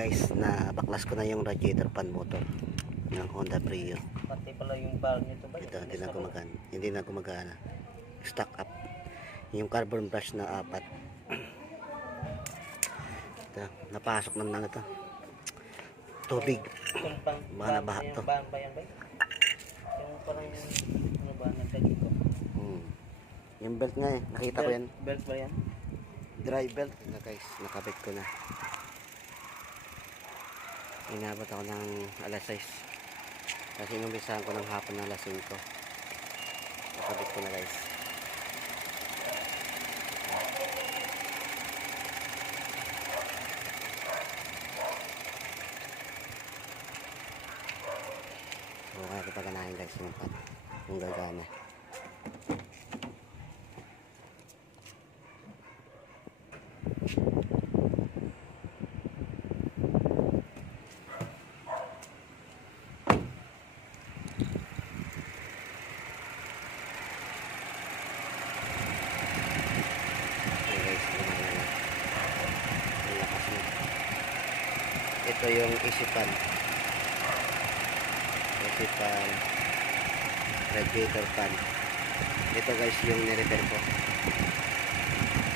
guys, na baklas ko na yung radiator fan motor ng Honda Brio. Pati pala yung valve nito ba? Ito, hindi na gumagana. Stock up. Yung carbon brush na 4. Ito, napasok na lang ito. Tubig. Baka nabaha to. Yung ba yan ba? Yung parang ano ba, nagdagi ko. Yung belt nga eh, nakita ko yan. Belt ba yan? Dry belt na guys, nakabit ko na. Inabot ako ng alas 6 kasi inumpisahan ko ng hapon ng alas 5. Nakabit ko na guys. So kaya ko paganahin guys yung pan, yung gagana. Ito yung isipan radiator fan. Ito guys yung nirepair ko.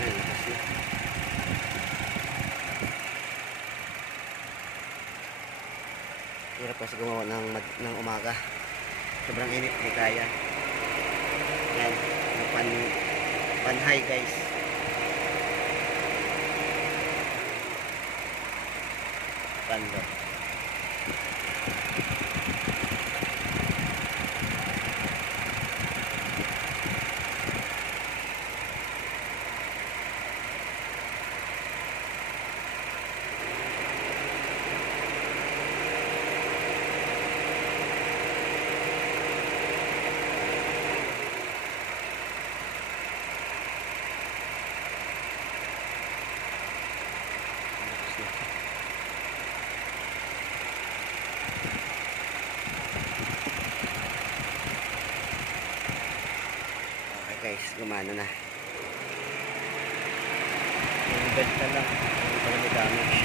Ayun, lakas na. Hirap kasi gumawa ng umaga, sobrang init, di kaya. Yan yung pan high guys. Pando. Guys, gumana na. Yung belt na lang, hindi pala may damage.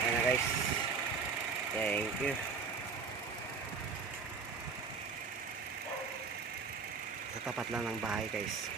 Ayan na guys. Thank you. Sa tapat lang ng bahay guys.